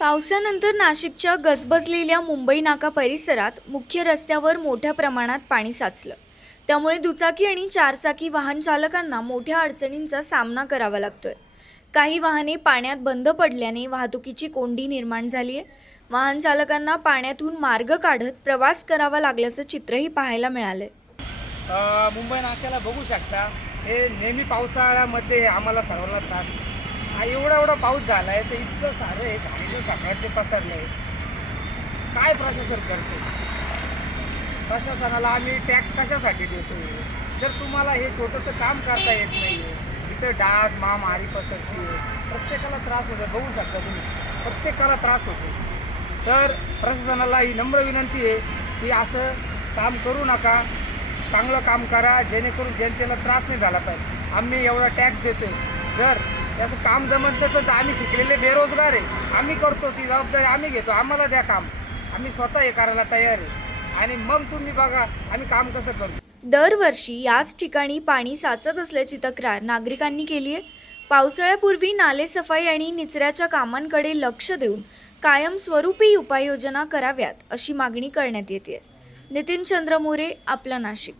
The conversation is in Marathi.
पावसानंतर नाशिकच्या गजबजलेल्या मुंबई नाका परिसरात मुख्य रस्त्यावर मोठ्या प्रमाणात पाणी साचलं। त्यामुळे दुचाकी आणि चारचाकी वाहन चालकांना मोठ्या अडचणींचा सामना करावा लागतोय। काही वाहने पाण्यात बंद पडल्याने वाहतुकीची कोंडी निर्माण झाली आहे। वाहन चालकांना पाण्यातून मार्ग काढत प्रवास करावा लागल्याचं चित्रही पाहायला मिळालंय। मुंबई नाक्याला बघू शकता, हे नेहमी पावसाळ्यामध्ये आम्हाला सर्वांना त्रास एवढा पाऊस झाला आहे, तर इतकं सारं आहे घाणेरडं सकाळचे पसरले आहे। काय प्रशासन करते? प्रशासनाला आम्ही टॅक्स कशासाठी देतो? जर तुम्हाला हे छोटंसं काम करता येत नाही आहे, इथं डास महामारी पसरते, प्रत्येकाला त्रास होतो, बघू शकता तुम्ही, प्रत्येकाला त्रास होतो। तर प्रशासनाला ही नम्र विनंती आहे की असं काम करू नका, चांगलं काम करा, जेणेकरून जनतेला त्रास नाही झाला पाहिजे। आम्ही एवढा टॅक्स देतोय, जर याचं काम जमत नसेल तर आम्ही शिकलेले बेरोजगार आहे, आम्ही करतो, ती जबाबदारी आम्ही घेतो, आम्हाला द्या काम, आम्ही स्वतः हे करायला तयार आहे। आणि मग तुम्ही बघा आम्ही काम कसं करतो। दरवर्षी याच ठिकाणी पाणी साचत असल्याची तक्रार नागरिकांनी केली आहे। पावसाळ्यापूर्वी नाले सफाई आणि निचऱ्याच्या कामांकडे लक्ष देऊन कायमस्वरूपी उपाययोजना कराव्यात अशी मागणी करण्यात येते। नितीन चंद्र मोरे, आपला नाशिक।